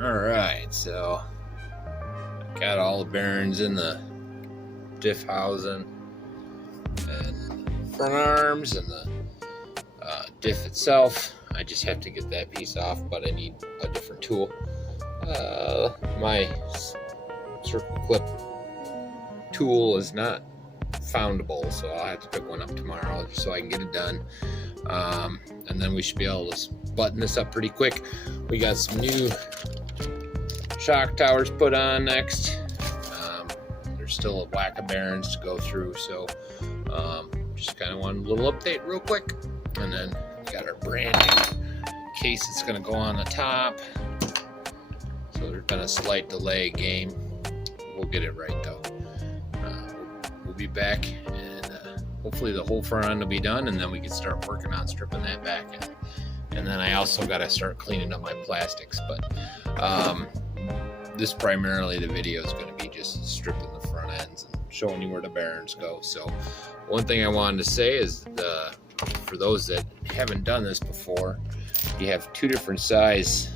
Alright, so got all the bearings in the diff housing and the front arms and the diff itself. I just have to get that piece off, but I need a different tool. My circle clip tool is not foundable, so I'll have to pick one up tomorrow just so I can get it done. And then we should be able to button this up pretty quick. We got some new shock towers put on next. There's still a whack of bearings to go through, so just kind of want a little update real quick. And then we got our brand new case that's going to go on the top. So there's been a slight delay game. We'll get it right though. We'll be back, and hopefully the whole front end will be done, and then we can start working on stripping that back end. And then I also got to start cleaning up my plastics, but this primarily the video is going to be just stripping the front ends and showing you where the bearings go. So one thing I wanted to say is for those that haven't done this before, you have two different size.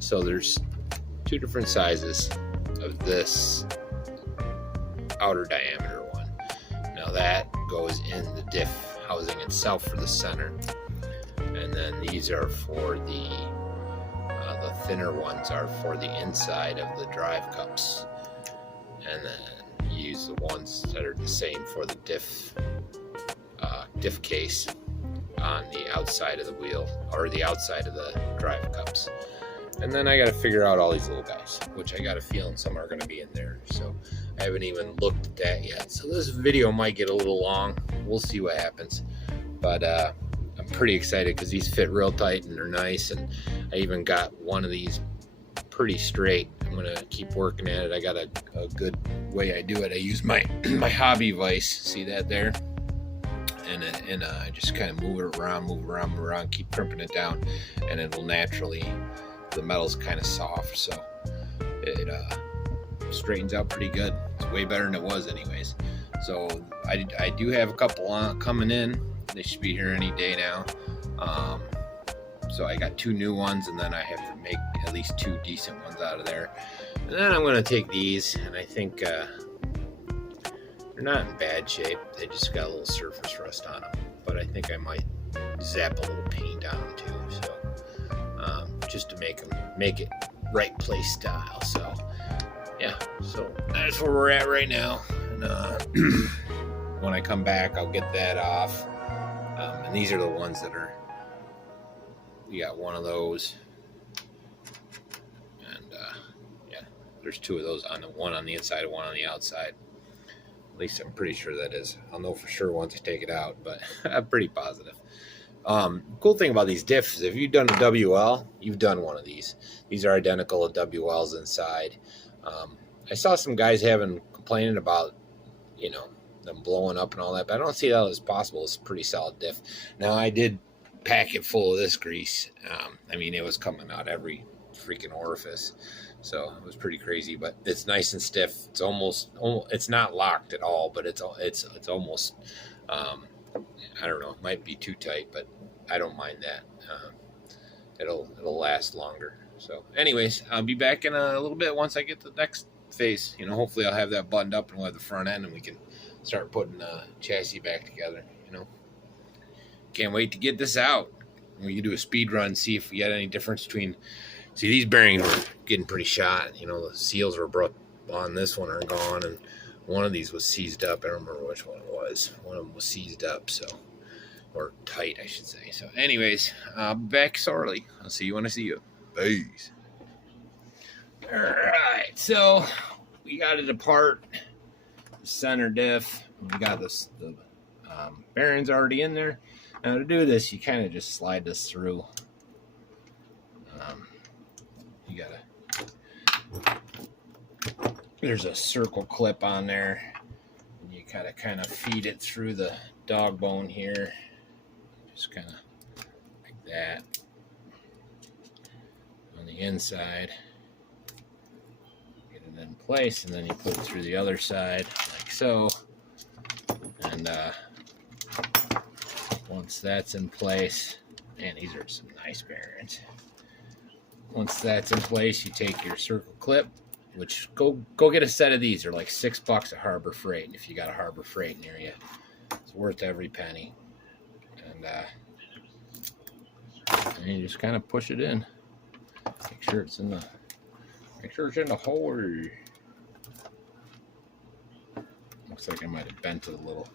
So there's two different sizes of this outer diameter one. Now that goes in the diff housing itself for the center, and then these are for the thinner ones are for the inside of the drive cups, and then you use the ones that are the same for the diff case on the outside of the wheel or the outside of the drive cups. And then I got to figure out all these little guys, which I got a feeling some are going to be in there. So I haven't even looked at that yet. So this video might get a little long. We'll see what happens. But I'm pretty excited because these fit real tight and they're nice. And I even got one of these pretty straight. I'm going to keep working at it. I got a good way I do it. I use my hobby vise. See that there? And I just kind of move it around, keep crimping it down, and it will naturally. The metal's kind of soft, so it straightens out pretty good. It's way better than it was anyways. So I do have a couple coming in. They should be here any day now. So I got two new ones, and then I have to make at least two decent ones out of there. And then I'm going to take these, and I think they're not in bad shape. They just got a little surface rust on them. But I think I might zap a little paint on them too. So just to make it REIT Place Style. So yeah, so that's where we're at right now. And when I come back, I'll get that off. And these are the ones that are. We got one of those, and yeah, there's two of those on one on the inside and one on the outside. At least I'm pretty sure that is. I'll know for sure once I take it out, but I'm pretty positive. Cool thing about these diffs is if you've done a WL, you've done one of these. These are identical to WLs inside. I saw some guys complaining about, them blowing up and all that, but I don't see that as possible. It's a pretty solid diff. Now I did pack it full of this grease. I mean, it was coming out every freaking orifice, so it was pretty crazy. But it's nice and stiff. It's almost it's not locked at all, but it's almost. I don't know. It might be too tight, but I don't mind that. It'll last longer. So, anyways, I'll be back in a little bit once I get the next phase. Hopefully I'll have that buttoned up and we'll have the front end, and we can start putting the chassis back together. Can't wait to get this out. We can do a speed run, see if we got any difference between. See, these bearings were getting pretty shot. The seals were brought on this one are gone, and one of these was seized up. I don't remember which one it was. One of them was seized up, or tight, I should say. So, anyways, I'll be back shortly. I'll see you when I see you. Peace. All right, so we got it apart. The center diff. We got the bearings already in there. Now to do this, you kind of just slide this through. There's a circle clip on there, and you gotta kind of feed it through the dog bone here, just kind of like that on the inside. Get it in place, and then you put it through the other side like so. And once that's in place, man, these are some nice bearings. once that's in place, you take your circle clip, which go get a set of these. They're like $6 at Harbor Freight, and if you got a Harbor Freight near you, it's worth every penny. And you just kind of push it in. Make sure it's in the hole. Looks like I might have bent it a little.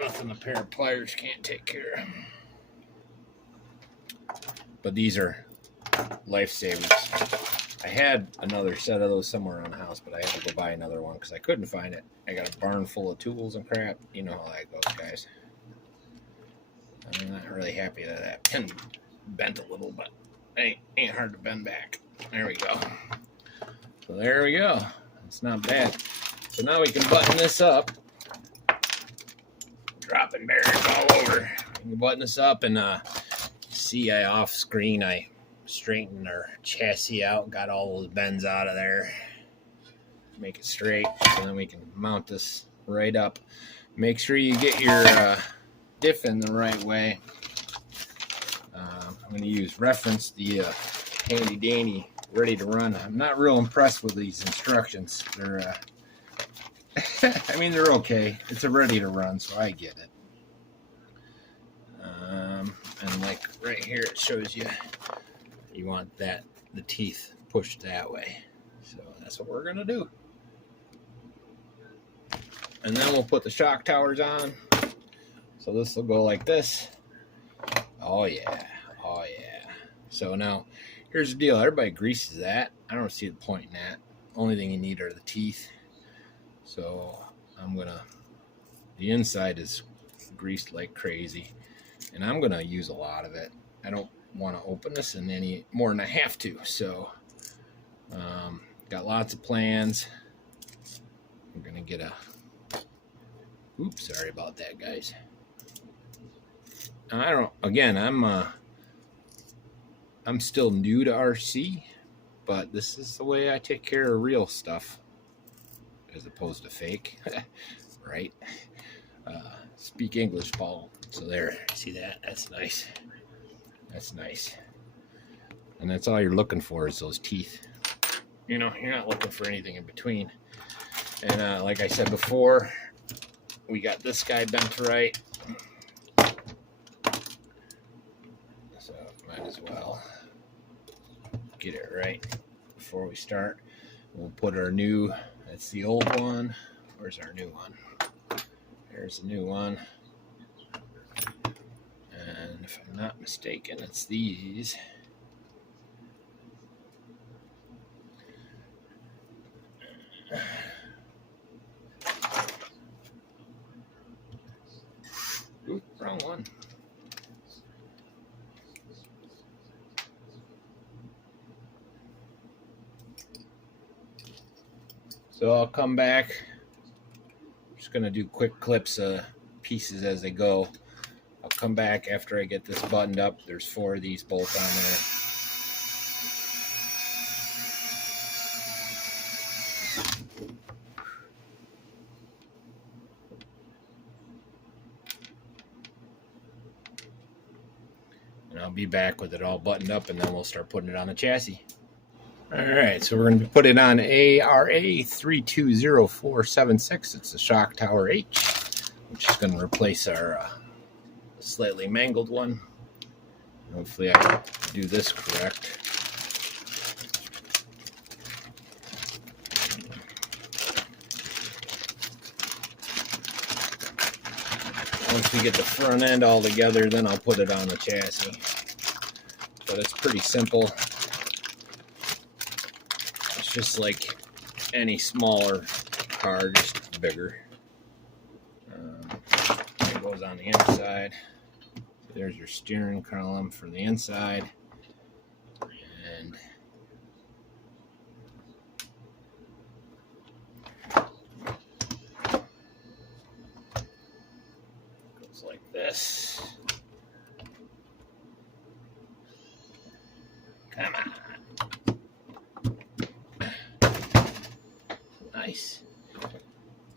Nothing a pair of pliers can't take care of. But these are lifesavers. I had another set of those somewhere around the house, but I had to go buy another one because I couldn't find it. I got a barn full of tools and crap. You know how that goes, guys. I'm not really happy that that pin bent a little, but it ain't hard to bend back. There we go. So there we go. It's not bad. So now we can button this up. Dropping bearings all over. You can button this up and see off screen I straightened our chassis out, got all those bends out of there. Make it straight, so then we can mount this right up. Make sure you get your diff in the right way. I'm going to use reference the handy dandy ready to run. I'm not real impressed with these instructions. They're I mean, they're okay. It's a ready to run, so I get it. And like right here, it shows you want the teeth pushed that way. So that's what we're gonna do. And then we'll put the shock towers on. So this will go like this. Oh yeah, oh yeah. So now, here's the deal. Everybody greases that. I don't see the point in that. Only thing you need are the teeth. So the inside is greased like crazy, and I'm gonna use a lot of it. I don't want to open this in any more than I have to. So got lots of plans. We're gonna get a oops, sorry about that, guys. I'm still new to RC, but this is the way I take care of real stuff as opposed to fake. Right? Speak English, Paul. So there, see that? That's nice. That's nice. And that's all you're looking for is those teeth. You know, you're not looking for anything in between. And like I said before, we got this guy bent right. So might as well get it right before we start. We'll put our new, that's the old one. Where's our new one? There's the new one. And if I'm not mistaken, it's these. Oop, wrong one. So I'll come back. I'm just going to do quick clips of pieces as they go. I'll come back after I get this buttoned up. There's 4 of these bolts on there. And I'll be back with it all buttoned up, and then we'll start putting it on the chassis. Alright, so we're going to put it on ARRMA 320476. It's a shock tower H, which is going to replace our slightly mangled one. Hopefully I can do this correct. Once we get the front end all together, then I'll put it on the chassis. But it's pretty simple. It's just like any smaller car, just bigger. It goes on the inside. There's your steering column for the inside. And goes like this. Come on. Nice.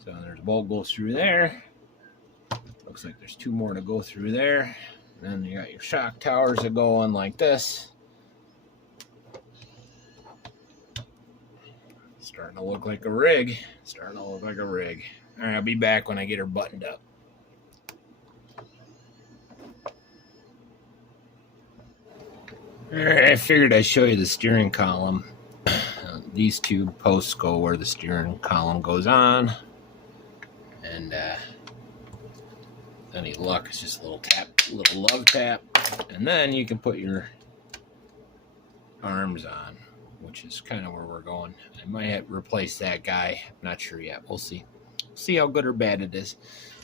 So there's a bolt goes through there. Looks like there's 2 more to go through there. And then you got your shock towers that go on like this. Starting to look like a rig. Starting to look like a rig. All right, I'll be back when I get her buttoned up. All right, I figured I'd show you the steering column. These two posts go where the steering column goes on. And any luck, it's just a little tap, a little love tap. And then you can put your arms on, which is kind of where we're going. I might have to replace that guy. I'm not sure yet. We'll see. See how good or bad it is.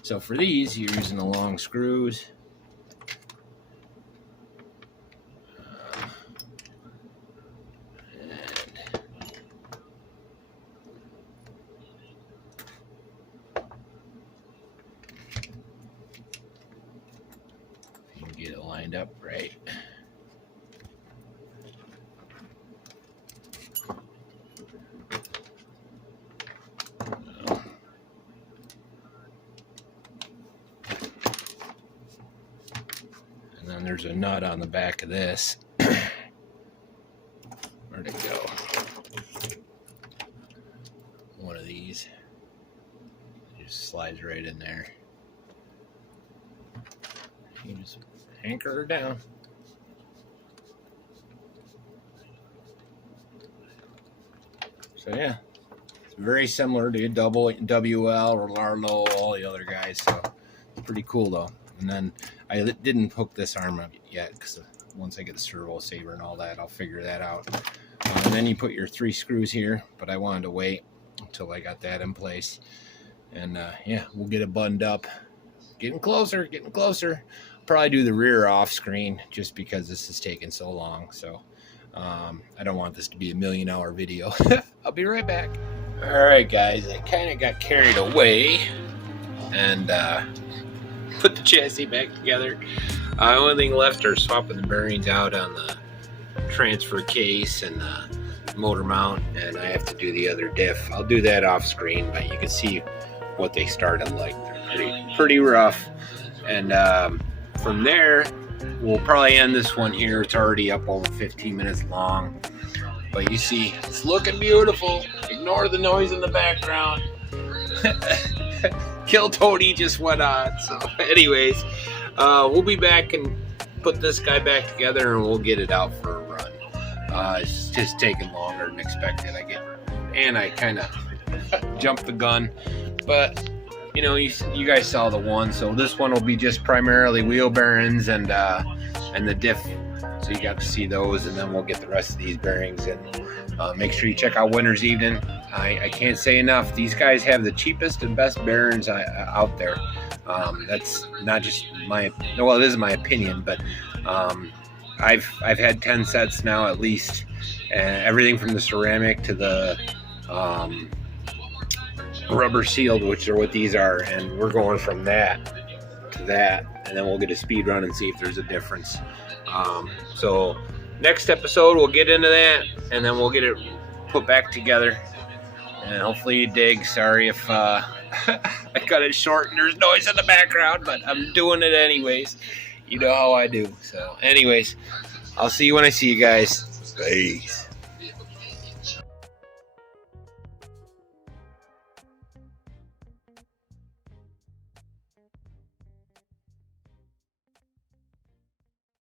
So for these, you're using the long screws. Get it lined up right. And then there's a nut on the back of this. Where'd it go? One of these. It just slides right in there. You just anchor her down. So yeah, it's very similar to a double WL or Larlo, all the other guys. So it's pretty cool though. And then I didn't hook this arm up yet because once I get the servo saver and all that, I'll figure that out. And then you put your 3 screws here, but I wanted to wait until I got that in place. And yeah, we'll get it buttoned up. Getting closer, getting closer. Probably do the rear off screen just because this is taking so long. So I don't want this to be a 1,000,000-hour video. I'll be right back. All right, guys, I kind of got carried away and put the chassis back together. Only thing left are swapping the bearings out on the transfer case and the motor mount, and I have to do the other diff. I'll do that off screen, but you can see what they started like. They're pretty rough. And from there, we'll probably end this one here. It's already up over 15 minutes long. But you see, it's looking beautiful. Ignore the noise in the background. Kill Tony just went on. So anyways, we'll be back and put this guy back together and we'll get it out for a run. It's just taking longer than expected. I kind of jumped the gun. But you know, you guys saw the one, so this one will be just primarily wheel bearings and the diff. So you got to see those, and then we'll get the rest of these bearings. And make sure you check out Winter Evninig. I can't say enough. These guys have the cheapest and best bearings out there. That's not just well, it is my opinion, but I've had 10 sets now at least, and everything from the ceramic to the rubber sealed, which are what these are, and we're going from that to that, and then we'll get a speed run and see if there's a difference. So next episode we'll get into that, and then we'll get it put back together, and hopefully you dig. Sorry if I cut it short and there's noise in the background, but I'm doing it anyways. You know how I do. So anyways, I'll see you when I see you guys. Peace.